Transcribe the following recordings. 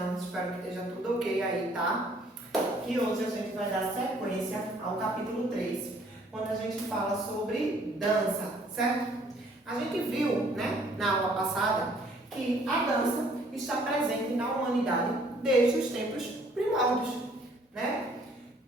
atenção, espero que esteja tudo ok aí, tá? Que hoje a gente vai dar sequência ao capítulo 3, quando a gente fala sobre dança, certo? A gente viu, né, na aula passada, que a dança está presente na humanidade desde os tempos primórdios, né?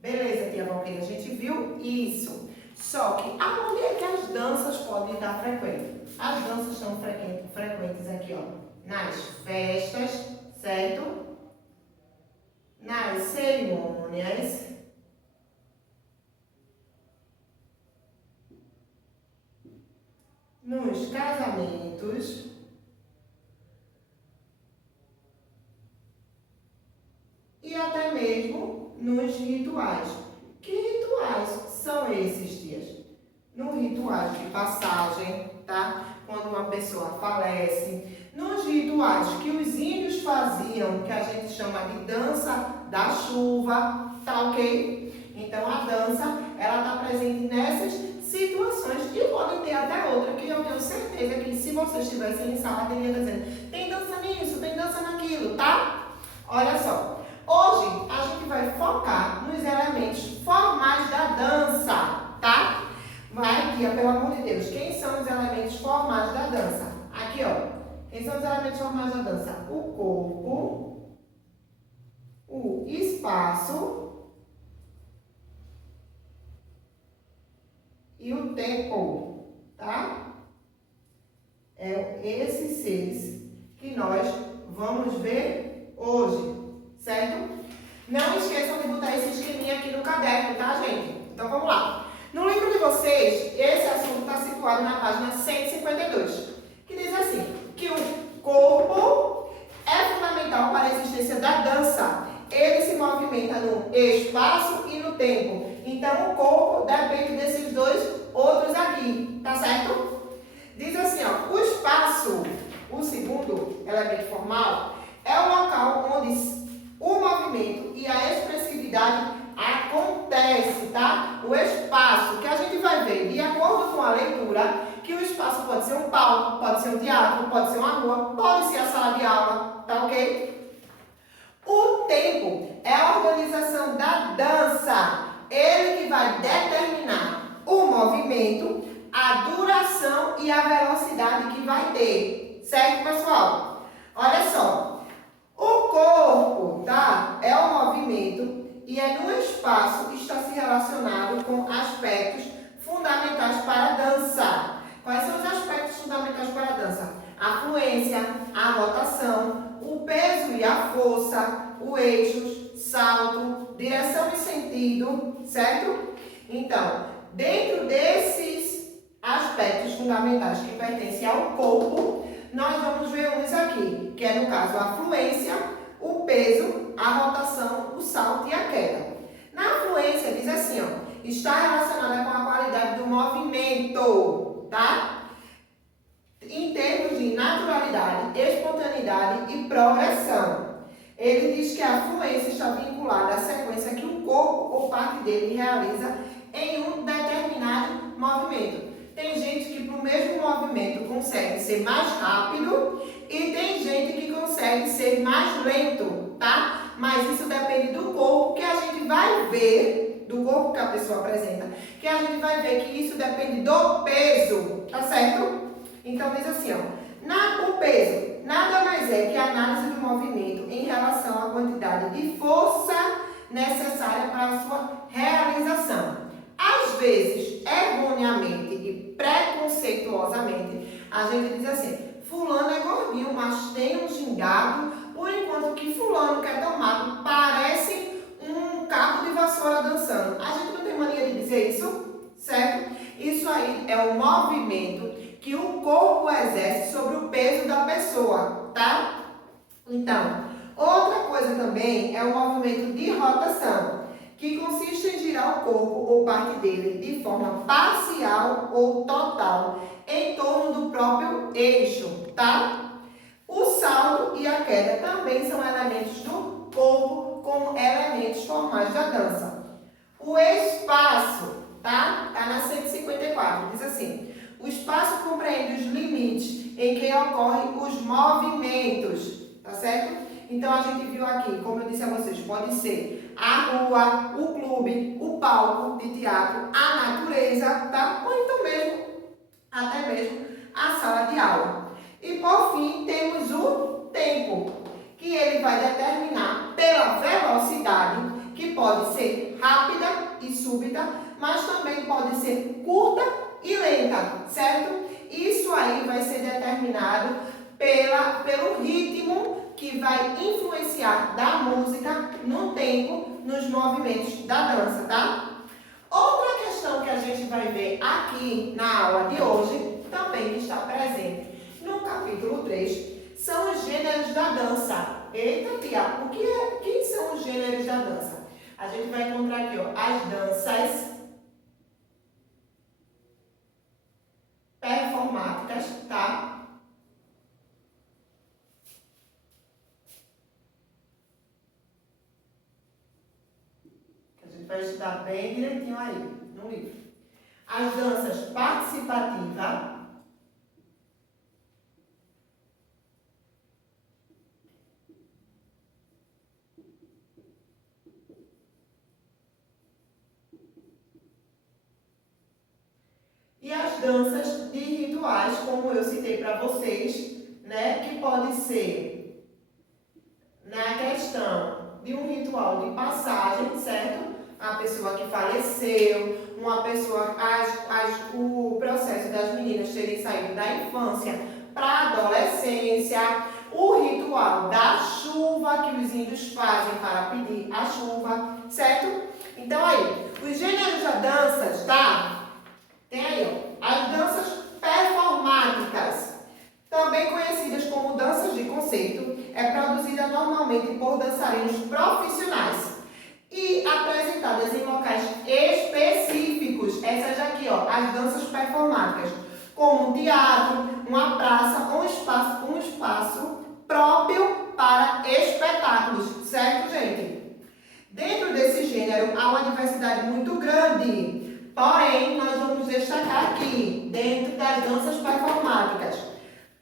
Beleza, tia Valqueira, a gente viu isso. Só que aonde é que as danças podem estar frequentes? As danças são frequentes aqui, ó, nas festas, certo? Nas cerimônias, nos casamentos e até mesmo nos rituais. Que rituais são esses, dias? Nos rituais de passagem, tá? Quando uma pessoa falece. Nos rituais que os índios faziam, que a gente chama de dança da chuva, tá ok? Então a dança, ela tá presente nessas situações e podem ter até outra, que eu tenho certeza que se vocês estivessem em sala, teria dizendo, tem dança nisso, tem dança naquilo, tá? Olha só. Hoje a gente vai focar nos elementos formais da dança, tá? Vai, Guia, pelo amor de Deus, quem são os elementos formais da dança? Aqui, ó. Quem são os elementos formais da dança? O corpo, o espaço e o tempo, tá? É esses seis que nós vamos ver hoje. Certo? Não esqueçam de botar esse esqueminha aqui no caderno, tá, gente? Então, vamos lá. No livro de vocês, esse assunto está situado na página 152, que diz assim, que o corpo é fundamental para a existência da dança. Ele se movimenta no espaço e no tempo. Então, o corpo depende desses dois outros aqui, tá certo? Diz assim, ó, o espaço, o segundo elemento formal, é o local onde o movimento e a expressividade acontece, tá? O espaço, que a gente vai ver, de acordo com a leitura, que o espaço pode ser um palco, pode ser um teatro, pode ser uma rua, pode ser a sala de aula, tá ok? O tempo é a organização da dança. Ele que vai determinar o movimento, a duração e a velocidade que vai ter. Certo, pessoal? Olha só. O corpo, tá? É o movimento e é no espaço que está se relacionado com aspectos fundamentais para a dança. Quais são os aspectos fundamentais para a dança? A fluência, a rotação, o peso e a força, o eixo, salto, direção e sentido, certo? Então, dentro desses aspectos fundamentais que pertencem ao corpo, nós vamos ver uns aqui, que é no caso a fluência, o peso, a rotação, o salto e a queda. Na fluência diz assim, ó, está relacionada com a qualidade do movimento, tá? Em termos de naturalidade, espontaneidade e progressão. Ele diz que a fluência está vinculada à sequência que o corpo ou parte dele realiza em um determinado movimento. Tem gente que para o mesmo movimento consegue ser mais rápido e tem gente que consegue ser mais lento, tá? Mas isso depende do corpo que a gente vai ver, do corpo que a pessoa apresenta, que a gente vai ver que isso depende do peso, tá certo? Então diz assim, ó, o peso nada mais é que a análise do movimento em relação à quantidade de força necessária para a sua realização. Às vezes, erroneamente e preconceituosamente, a gente diz assim, fulano é gordinho, mas tem um gingado, por enquanto que fulano que é tomado parece um cabo de vassoura dançando. A gente não tem mania de dizer isso, certo? Isso aí é o movimento que o corpo exerce sobre o peso da pessoa, tá? Então, outra coisa também é o movimento de rotação, que consiste em girar o corpo ou parte dele de forma parcial ou total em torno do próprio eixo, tá? O salto e a queda também são elementos do corpo como elementos formais da dança. O espaço, tá? Tá na 154, diz assim, o espaço compreende os limites em que ocorrem os movimentos, tá certo? Então a gente viu aqui, como eu disse a vocês, pode ser a rua, o clube, o palco de teatro, a natureza, tá? Ou então mesmo, até mesmo, a sala de aula. E por fim, temos o tempo, que ele vai determinar pela velocidade, que pode ser rápida e súbita, mas também pode ser curta e lenta, certo? Isso aí vai ser determinado pelo ritmo que vai influenciar da música no tempo, nos movimentos da dança, tá? Outra questão que a gente vai ver aqui na aula de hoje, também está presente no capítulo 3, são os gêneros da dança. Eita, Tia, quem são os gêneros da dança? A gente vai encontrar aqui, ó, as danças performáticas, tá? Que a gente vai estudar bem direitinho aí no livro. As danças participativas. E as danças de rituais, como eu citei para vocês, né, que pode ser na questão de um ritual de passagem, certo? A pessoa que faleceu, uma pessoa, o processo das meninas terem saído da infância para a adolescência, o ritual da chuva que os índios fazem para pedir a chuva, certo? Então aí, os gêneros da dança, tá? Tem aí, ó, as danças performáticas, também conhecidas como danças de conceito, é produzida normalmente por dançarinos profissionais e apresentadas em locais específicos. Essas aqui, ó, as danças performáticas, como um teatro, uma praça ou um espaço próprio para espetáculos, certo, gente? Dentro desse gênero há uma diversidade muito grande. Porém, nós vamos destacar aqui, dentro das danças performáticas,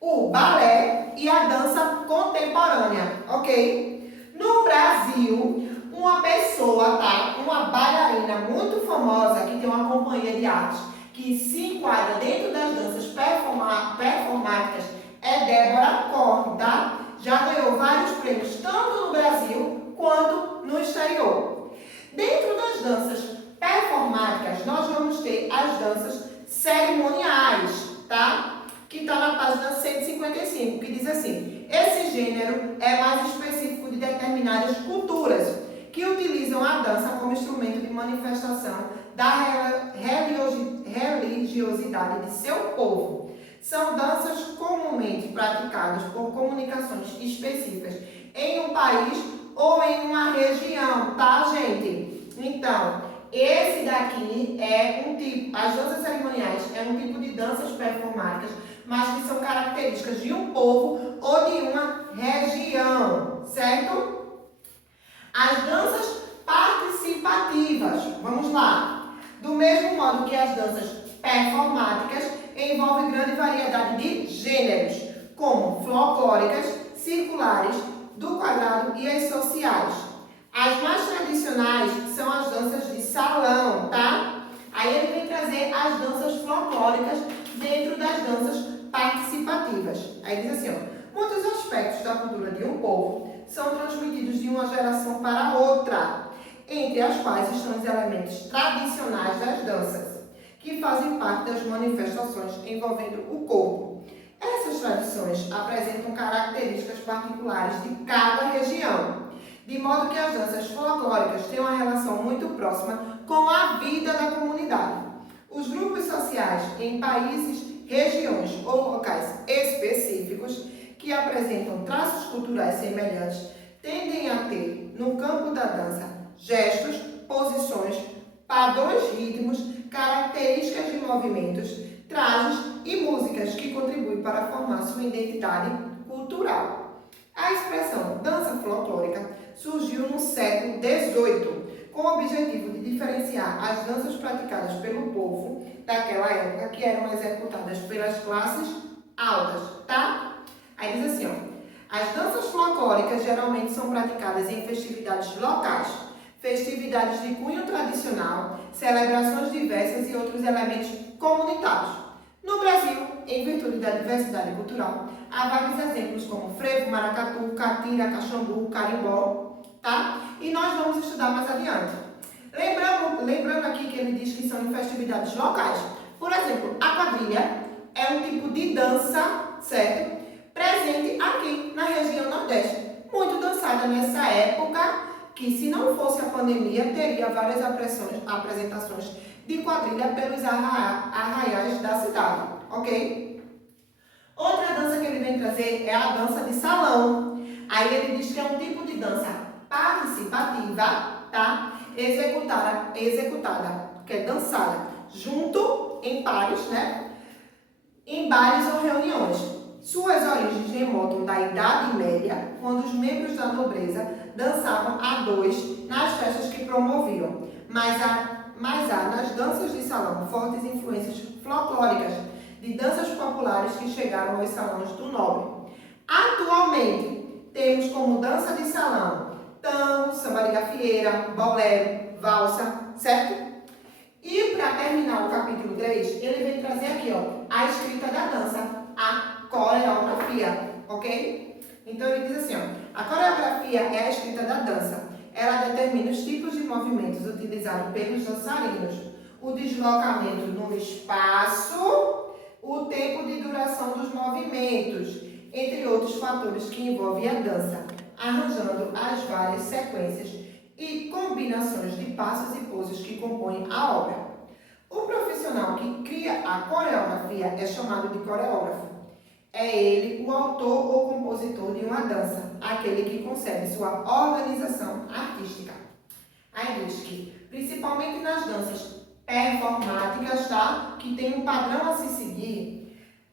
o balé e a dança contemporânea, ok? No Brasil, uma pessoa, tá? Uma bailarina muito famosa, que tem uma companhia de artes, que se enquadra dentro das danças performáticas, é Débora Corre, tá? Já ganhou vários prêmios, tanto no Brasil quanto no exterior. Dentro das danças performáticas, nós vamos ter as danças cerimoniais, tá? Que está na página 155, que diz assim: esse gênero é mais específico de determinadas culturas que utilizam a dança como instrumento de manifestação da religiosidade de seu povo. São danças comumente praticadas por comunicações específicas em um país ou em uma região, tá, gente? Então, esse daqui é um tipo, as danças cerimoniais é um tipo de danças performáticas, mas que são características de um povo ou de uma região, certo? As danças participativas, vamos lá. Do mesmo modo que as danças performáticas, envolvem grande variedade de gêneros, como folclóricas, circulares, do quadrado e as sociais. As mais tradicionais são as danças de salão, tá? Aí ele vem trazer as danças folclóricas dentro das danças participativas. Aí diz assim, ó, muitos aspectos da cultura de um povo são transmitidos de uma geração para outra, entre as quais estão os elementos tradicionais das danças, que fazem parte das manifestações envolvendo o corpo. Essas tradições apresentam características particulares de cada região, de modo que as danças folclóricas têm uma relação muito próxima com a vida da comunidade. Os grupos sociais em países, regiões ou locais específicos que apresentam traços culturais semelhantes tendem a ter, no campo da dança, gestos, posições, padrões rítmicos, características de movimentos, trajes e músicas que contribuem para formar sua identidade cultural. A expressão dança folclórica surgiu no século XVIII, com o objetivo de diferenciar as danças praticadas pelo povo daquela época, que eram executadas pelas classes altas, tá? Aí diz assim, ó, as danças folclóricas geralmente são praticadas em festividades locais, festividades de cunho tradicional, celebrações diversas e outros elementos comunitários. No Brasil, em virtude da diversidade cultural, há vários exemplos como frevo, maracatu, catira, caxambu, carimbó, tá? E nós vamos estudar mais adiante. Lembrando aqui que ele diz que são em festividades locais. Por exemplo, a quadrilha é um tipo de dança, certo? Presente aqui na região Nordeste. Muito dançada nessa época, que se não fosse a pandemia, teria várias apresentações de quadrilha pelos arraiais da cidade, ok? Outra dança que ele vem trazer é a dança de salão. Aí ele diz que é um tipo de dança participativa, tá? Executada, que é dançada junto em pares, né? Em bares ou reuniões. Suas origens remontam da Idade Média, quando os membros da nobreza dançavam a dois nas festas que promoviam. Mas há nas danças de salão fortes influências folclóricas de danças populares que chegaram aos salões do nobre. Atualmente, temos como dança de salão tango, samba de gafieira, bolero, valsa, certo? E para terminar o capítulo 3, ele vem trazer aqui, ó, a escrita da dança, a coreografia, ok? Então ele diz assim, ó, a coreografia é a escrita da dança. Ela determina os tipos de movimentos utilizados pelos dançarinos, o deslocamento no espaço, o tempo de duração dos movimentos, entre outros fatores que envolvem a dança, arranjando as várias sequências e combinações de passos e poses que compõem a obra. O profissional que cria a coreografia é chamado de coreógrafo. É ele o autor ou compositor de uma dança, aquele que concebe sua organização artística. Aí diz que, principalmente nas danças performáticas, tá? Que tem um padrão a se seguir,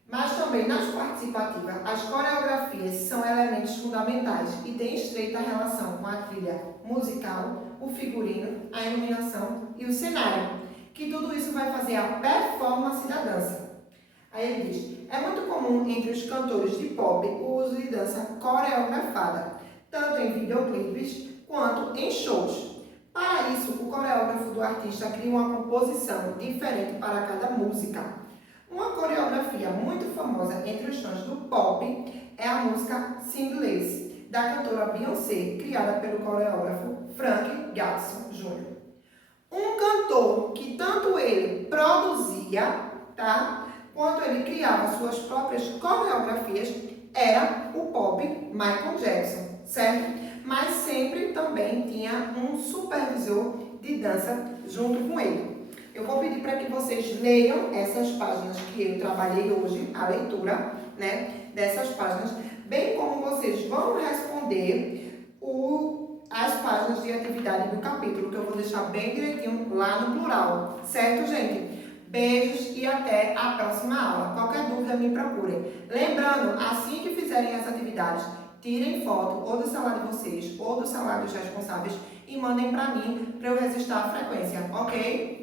mas também nas participativas, as coreografias são elementos fundamentais e têm estreita relação com a trilha musical, o figurino, a iluminação e o cenário, que tudo isso vai fazer a performance da dança. Aí ele diz, é muito comum entre os cantores de pop o uso de dança coreografada, tanto em videoclipes quanto em shows. Para isso, o coreógrafo do artista cria uma composição diferente para cada música. Uma coreografia muito famosa entre os fãs do pop é a música Seamless, da cantora Beyoncé, criada pelo coreógrafo Frank Jackson Jr. Um cantor que tanto ele produzia, tá? Quanto ele criava suas próprias coreografias, era o pop Michael Jackson, certo? Mas sempre também tinha um supervisor de dança junto com ele. Eu vou pedir para que vocês leiam essas páginas que eu trabalhei hoje, a leitura, né, dessas páginas, bem como vocês vão responder as páginas de atividade do capítulo, que eu vou deixar bem direitinho lá no plural, certo, gente? Beijos e até a próxima aula. Qualquer dúvida, me procurem. Lembrando, assim que fizerem as atividades, tirem foto ou do celular de vocês ou do celular dos responsáveis e mandem para mim para eu registrar a frequência, ok?